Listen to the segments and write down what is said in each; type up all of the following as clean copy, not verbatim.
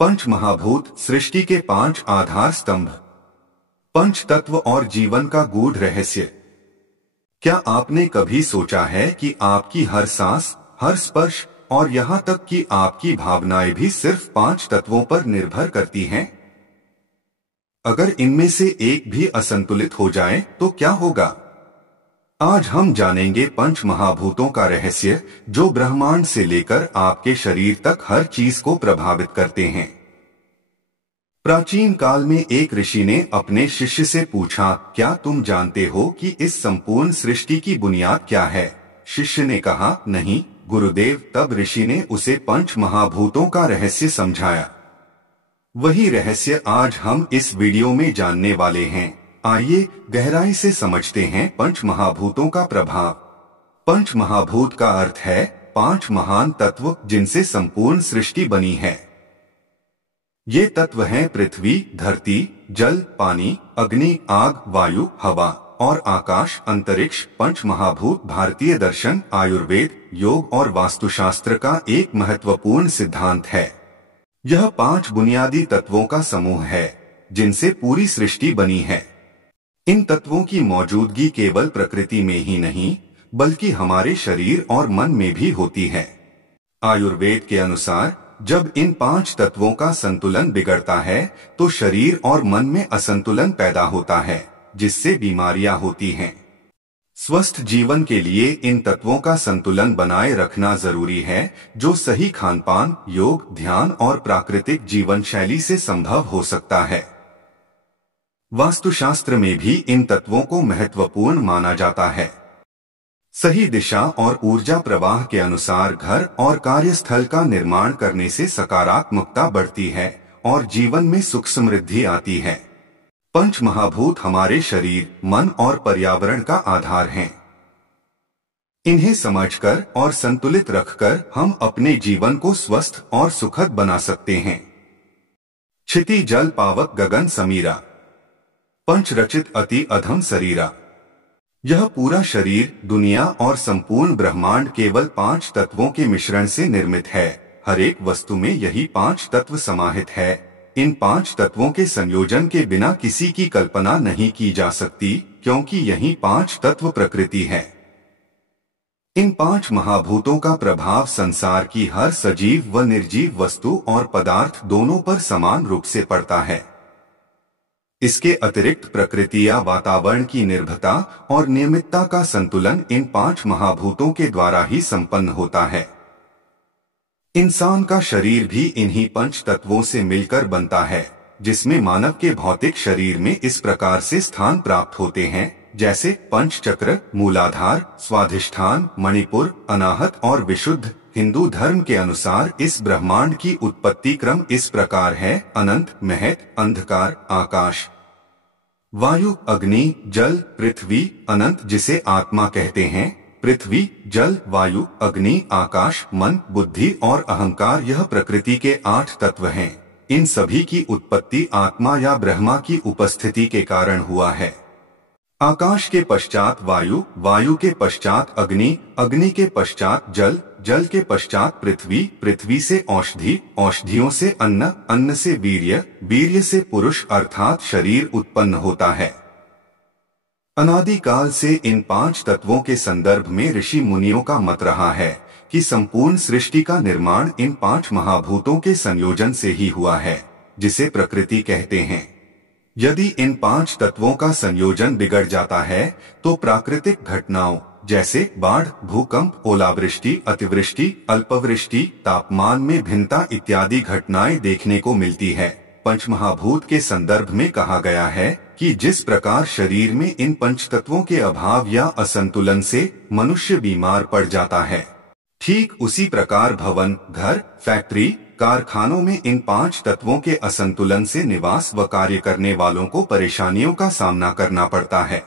पंच महाभूत सृष्टि के 5 आधार स्तंभ। पंच तत्व और जीवन का गूढ़ रहस्य। क्या आपने कभी सोचा है कि आपकी हर सांस, हर स्पर्श और यहाँ तक कि आपकी भावनाएं भी सिर्फ 5 तत्वों पर निर्भर करती हैं? अगर इनमें से एक भी असंतुलित हो जाए तो क्या होगा? आज हम जानेंगे पंच महाभूतों का रहस्य, जो ब्रह्मांड से लेकर आपके शरीर तक हर चीज को प्रभावित करते हैं। प्राचीन काल में एक ऋषि ने अपने शिष्य से पूछा, क्या तुम जानते हो कि इस संपूर्ण सृष्टि की बुनियाद क्या है? शिष्य ने कहा, नहीं गुरुदेव। तब ऋषि ने उसे पंच महाभूतों का रहस्य समझाया। वही रहस्य आज हम इस वीडियो में जानने वाले हैं। आइए गहराई से समझते हैं पंच महाभूतों का प्रभाव। पंच महाभूत का अर्थ है 5 महान तत्व जिनसे संपूर्ण सृष्टि बनी है। ये तत्व हैं पृथ्वी, धरती, जल, पानी, अग्नि, आग, वायु, हवा और आकाश, अंतरिक्ष। पंच महाभूत भारतीय दर्शन, आयुर्वेद, योग और वास्तुशास्त्र का एक महत्वपूर्ण सिद्धांत है। यह 5 बुनियादी तत्वों का समूह है जिनसे पूरी सृष्टि बनी है। इन तत्वों की मौजूदगी केवल प्रकृति में ही नहीं, बल्कि हमारे शरीर और मन में भी होती है। आयुर्वेद के अनुसार जब इन 5 तत्वों का संतुलन बिगड़ता है तो शरीर और मन में असंतुलन पैदा होता है, जिससे बीमारियां होती हैं। स्वस्थ जीवन के लिए इन तत्वों का संतुलन बनाए रखना जरूरी है, जो सही खानपान, योग, ध्यान और प्राकृतिक जीवन शैली से संभव हो सकता है। वास्तुशास्त्र में भी इन तत्वों को महत्वपूर्ण माना जाता है। सही दिशा और ऊर्जा प्रवाह के अनुसार घर और कार्यस्थल का निर्माण करने से सकारात्मकता बढ़ती है और जीवन में सुख समृद्धि आती है। पंच महाभूत हमारे शरीर, मन और पर्यावरण का आधार हैं। इन्हें समझकर और संतुलित रखकर हम अपने जीवन को स्वस्थ और सुखद बना सकते हैं। क्षिति जल पावक गगन समीरा, पंच रचित अति अधम शरीरा। यह पूरा शरीर, दुनिया और संपूर्ण ब्रह्मांड केवल 5 तत्वों के मिश्रण से निर्मित है। हर एक वस्तु में यही 5 तत्व समाहित है। इन 5 तत्वों के संयोजन के बिना किसी की कल्पना नहीं की जा सकती, क्योंकि यही 5 तत्व प्रकृति है। इन 5 महाभूतों का प्रभाव संसार की हर सजीव व निर्जीव वस्तु और पदार्थ दोनों पर समान रूप से पड़ता है। इसके अतिरिक्त प्रकृति या वातावरण की निर्भरता और नियमितता का संतुलन इन 5 महाभूतों के द्वारा ही संपन्न होता है। इंसान का शरीर भी इन्हीं 5 तत्वों से मिलकर बनता है, जिसमें मानव के भौतिक शरीर में इस प्रकार से स्थान प्राप्त होते हैं, जैसे पंचचक्र, मूलाधार, स्वाधिष्ठान, मणिपुर, अनाहत और विशुद्ध। हिंदू धर्म के अनुसार इस ब्रह्मांड की उत्पत्ति क्रम इस प्रकार है: अनंत, महत, अंधकार, आकाश, वायु, अग्नि, जल, पृथ्वी। अनंत जिसे आत्मा कहते हैं, पृथ्वी, जल, वायु, अग्नि, आकाश, मन, बुद्धि और अहंकार, यह प्रकृति के 8 तत्व हैं। इन सभी की उत्पत्ति आत्मा या ब्रह्मा की उपस्थिति के कारण हुआ है। आकाश के पश्चात वायु, वायु के पश्चात अग्नि, अग्नि के पश्चात जल, जल के पश्चात पृथ्वी, पृथ्वी से औषधि, औषधियों से अन्न, अन्न से वीर्य, वीर्य से पुरुष अर्थात शरीर उत्पन्न होता है। अनादिकाल से इन 5 तत्वों के संदर्भ में ऋषि मुनियों का मत रहा है कि संपूर्ण सृष्टि का निर्माण इन 5 महाभूतों के संयोजन से ही हुआ है, जिसे प्रकृति कहते हैं। यदि इन 5 तत्वों का संयोजन बिगड़ जाता है तो प्राकृतिक घटनाओं जैसे बाढ़, भूकंप, ओलावृष्टि, अतिवृष्टि, अल्पवृष्टि, तापमान में भिन्नता इत्यादि घटनाएं देखने को मिलती है। पंचमहाभूत के संदर्भ में कहा गया है कि जिस प्रकार शरीर में इन 5 तत्वों के अभाव या असंतुलन से मनुष्य बीमार पड़ जाता है, ठीक उसी प्रकार भवन, घर, फैक्ट्री, कारखानों में इन 5 तत्वों के असंतुलन से निवास व कार्य करने वालों को परेशानियों का सामना करना पड़ता है।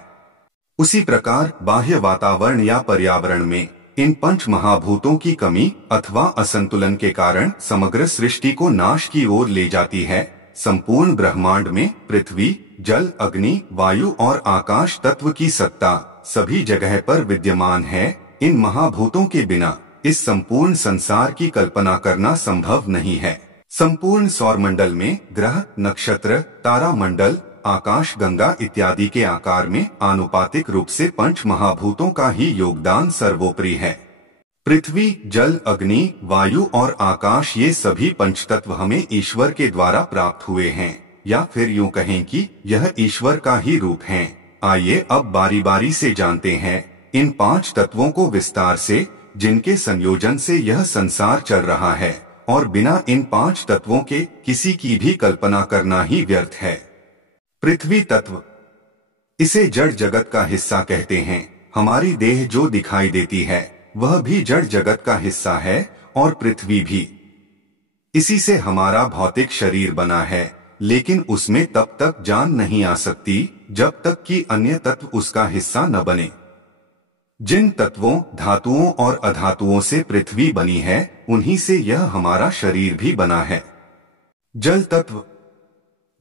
उसी प्रकार बाह्य वातावरण या पर्यावरण में इन 5 महाभूतों की कमी अथवा असंतुलन के कारण समग्र सृष्टि को नाश की ओर ले जाती है। संपूर्ण ब्रह्मांड में पृथ्वी, जल, अग्नि, वायु और आकाश तत्व की सत्ता सभी जगह पर विद्यमान है। इन महाभूतों के बिना इस संपूर्ण संसार की कल्पना करना संभव नहीं है। संपूर्ण सौरमंडल में ग्रह, नक्षत्र, तारा मंडल, आकाश गंगा इत्यादि के आकार में आनुपातिक रूप से पंच महाभूतों का ही योगदान सर्वोपरि है। पृथ्वी, जल, अग्नि, वायु और आकाश ये सभी पंचतत्व हमें ईश्वर के द्वारा प्राप्त हुए हैं, या फिर यूं कहें कि यह ईश्वर का ही रूप हैं। आइए अब बारी बारी से जानते हैं इन पांच तत्वों को विस्तार से, जिनके संयोजन से यह संसार चल रहा है, और बिना इन पांच तत्वों के किसी की भी कल्पना करना ही व्यर्थ है। पृथ्वी तत्व, इसे जड़ जगत का हिस्सा कहते हैं। हमारी देह जो दिखाई देती है वह भी जड़ जगत का हिस्सा है, और पृथ्वी भी। इसी से हमारा भौतिक शरीर बना है, लेकिन उसमें तब तक जान नहीं आ सकती जब तक कि अन्य तत्व उसका हिस्सा न बने। जिन तत्वों, धातुओं और अधातुओं से पृथ्वी बनी है, उन्हीं से यह हमारा शरीर भी बना है। जल तत्व,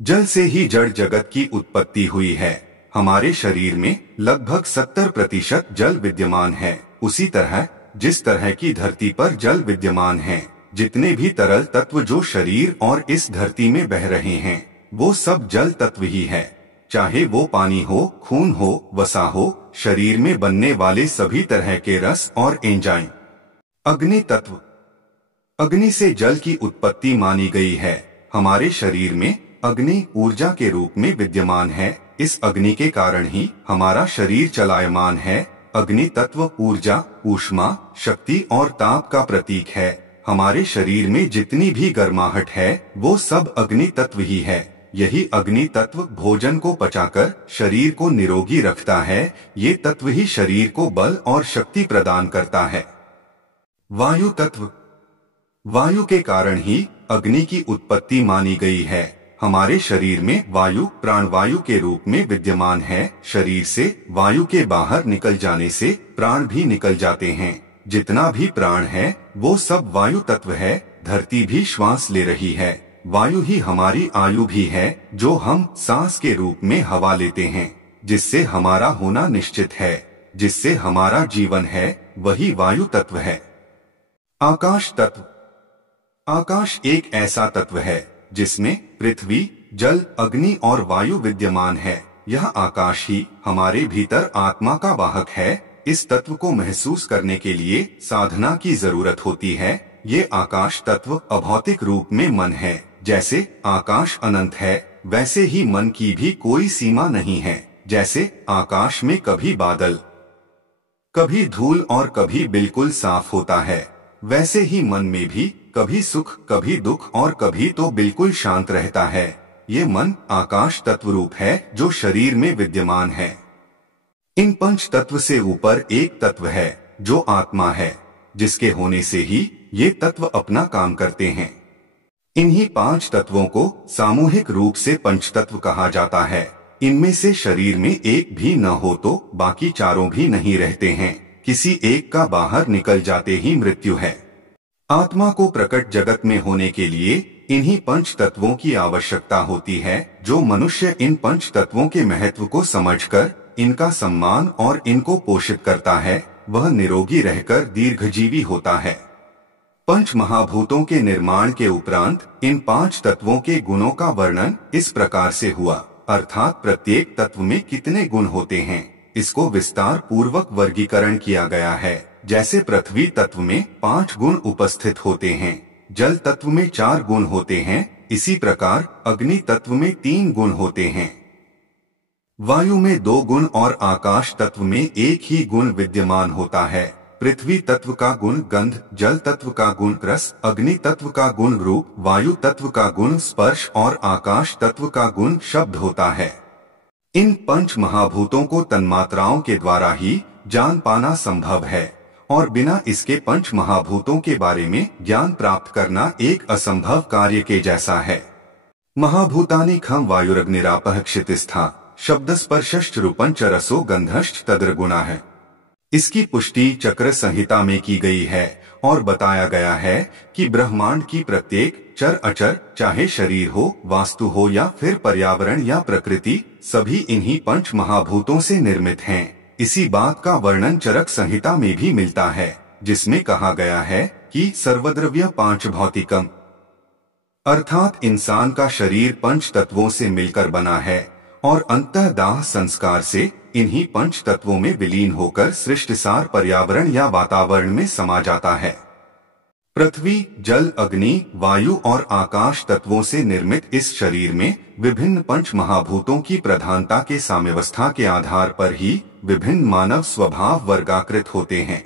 जल से ही जड़ जगत की उत्पत्ति हुई है। हमारे शरीर में लगभग 70% जल विद्यमान है। उसी तरह जिस तरह की धरती पर जल विद्यमान है, जितने भी तरल तत्व जो शरीर और इस धरती में बह रहे हैं, वो सब जल तत्व ही है। चाहे वो पानी हो, खून हो, वसा हो, शरीर में बनने वाले सभी तरह के रस और एंजाइम। अग्नि तत्व, अग्नि से जल की उत्पत्ति मानी गई है। हमारे शरीर में अग्नि ऊर्जा के रूप में विद्यमान है। इस अग्नि के कारण ही हमारा शरीर चलायमान है। अग्नि तत्व ऊर्जा, ऊष्मा, शक्ति और ताप का प्रतीक है। हमारे शरीर में जितनी भी गर्माहट है वो सब अग्नि तत्व ही है। यही अग्नि तत्व भोजन को पचाकर शरीर को निरोगी रखता है। ये तत्व ही शरीर को बल और शक्ति प्रदान करता है। वायु तत्व, वायु के कारण ही अग्नि की उत्पत्ति मानी गई है। हमारे शरीर में वायु प्राणवायु के रूप में विद्यमान है। शरीर से वायु के बाहर निकल जाने से प्राण भी निकल जाते हैं। जितना भी प्राण है वो सब वायु तत्व है। धरती भी श्वास ले रही है। वायु ही हमारी आयु भी है, जो हम सांस के रूप में हवा लेते हैं, जिससे हमारा होना निश्चित है, जिससे हमारा जीवन है, वही वायु तत्व है। आकाश तत्व, आकाश एक ऐसा तत्व है जिसमें पृथ्वी, जल, अग्नि और वायु विद्यमान है। यह आकाश ही हमारे भीतर आत्मा का वाहक है। इस तत्व को महसूस करने के लिए साधना की जरूरत होती है। ये आकाश तत्व अभौतिक रूप में मन है। जैसे आकाश अनंत है, वैसे ही मन की भी कोई सीमा नहीं है। जैसे आकाश में कभी बादल, कभी धूल और कभी बिल्कुल साफ होता है, वैसे ही मन में भी कभी सुख, कभी दुख और कभी तो बिल्कुल शांत रहता है। ये मन आकाश तत्व रूप है जो शरीर में विद्यमान है। इन पंच तत्व से ऊपर एक तत्व है जो आत्मा है, जिसके होने से ही ये तत्व अपना काम करते हैं। इन्हीं पांच तत्वों को सामूहिक रूप से पंच तत्व कहा जाता है। इनमें से शरीर में एक भी न हो तो बाकी चारों भी नहीं रहते हैं। किसी एक का बाहर निकल जाते ही मृत्यु है। आत्मा को प्रकट जगत में होने के लिए इन्हीं पंच तत्वों की आवश्यकता होती है। जो मनुष्य इन पंच तत्वों के महत्व को समझकर इनका सम्मान और इनको पोषित करता है, वह निरोगी रहकर दीर्घजीवी होता है। पंच महाभूतों के निर्माण के उपरांत इन पांच तत्वों के गुणों का वर्णन इस प्रकार से हुआ, अर्थात प्रत्येक तत्व में कितने गुण होते हैं, इसको विस्तार पूर्वक वर्गीकरण किया गया है। जैसे पृथ्वी तत्व में 5 गुण उपस्थित होते हैं, जल तत्व में 4 गुण होते हैं, इसी प्रकार अग्नि तत्व में 3 गुण होते हैं, वायु में 2 गुण और आकाश तत्व में 1 ही गुण विद्यमान होता है। पृथ्वी तत्व का गुण गंध, जल तत्व का गुण रस, अग्नि तत्व का गुण रूप, वायु तत्व का गुण स्पर्श और आकाश तत्व का गुण शब्द होता है। इन पंच महाभूतों को तन्मात्राओं के द्वारा ही जान पाना संभव है, और बिना इसके पंच महाभूतों के बारे में ज्ञान प्राप्त करना एक असंभव कार्य के जैसा है। महाभूतानि खं वायुरग्निरापः क्षितिस्था शब्द स्पर्शश्च रूपंच रसो गंधश्च तद्रगुणा है। इसकी पुष्टि चक्र संहिता में की गई है और बताया गया है कि ब्रह्मांड की प्रत्येक चर अचर, चाहे शरीर हो, वास्तु हो या फिर पर्यावरण या प्रकृति, सभी इन्हीं पंच महाभूतों से निर्मित हैं। इसी बात का वर्णन चरक संहिता में भी मिलता है, जिसमें कहा गया है कि सर्वद्रव्य पांच भौतिकम। अर्थात इंसान का शरीर पंच तत्वों से मिलकर बना है और अंतःदाह संस्कार से इन्हीं पंच तत्वों में विलीन होकर सृष्टिसार पर्यावरण या वातावरण में समा जाता है। पृथ्वी, जल, अग्नि, वायु और आकाश तत्वों से निर्मित इस शरीर में विभिन्न पंच महाभूतों की प्रधानता के साम्यावस्था के आधार पर ही विभिन्न मानव स्वभाव वर्गाकृत होते हैं।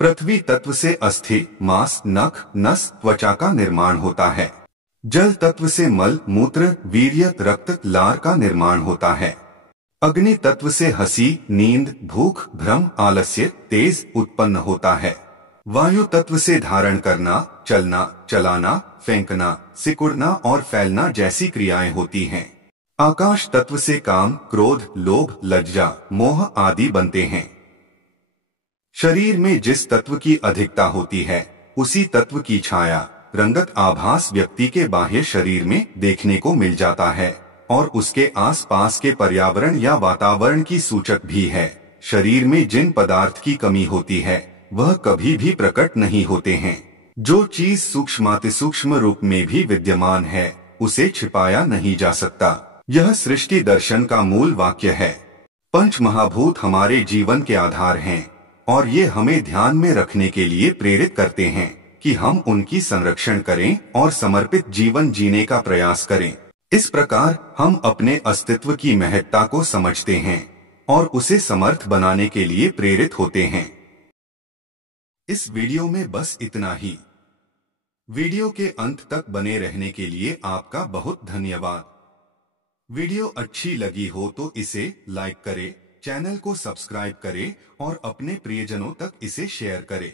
पृथ्वी तत्व से अस्थि, मांस, नख, नस, त्वचा का निर्माण होता है। जल तत्व से मल, मूत्र, वीर्य, रक्त, लार का निर्माण होता है। अग्नि तत्व से हंसी, नींद, भूख, भ्रम, आलस्य, तेज उत्पन्न होता है। वायु तत्व से धारण करना, चलना, चलाना, फेंकना, सिकुड़ना और फैलना जैसी क्रियाएं होती हैं। आकाश तत्व से काम, क्रोध, लोभ, लज्जा, मोह आदि बनते हैं। शरीर में जिस तत्व की अधिकता होती है उसी तत्व की छाया, रंगत, आभास व्यक्ति के बाह्य शरीर में देखने को मिल जाता है और उसके आसपास के पर्यावरण या वातावरण की सूचक भी है। शरीर में जिन पदार्थ की कमी होती है वह कभी भी प्रकट नहीं होते हैं। जो चीज सूक्ष्मातिसूक्ष्म रूप में भी विद्यमान है उसे छिपाया नहीं जा सकता। यह सृष्टि दर्शन का मूल वाक्य है। पंच महाभूत हमारे जीवन के आधार हैं और ये हमें ध्यान में रखने के लिए प्रेरित करते हैं कि हम उनकी संरक्षण करें और समर्पित जीवन जीने का प्रयास करें। इस प्रकार हम अपने अस्तित्व की महत्ता को समझते हैं और उसे समर्थ बनाने के लिए प्रेरित होते हैं। इस वीडियो में बस इतना ही। वीडियो के अंत तक बने रहने के लिए आपका बहुत धन्यवाद। वीडियो अच्छी लगी हो तो इसे लाइक करें, चैनल को सब्सक्राइब करें और अपने प्रियजनों तक इसे शेयर करें।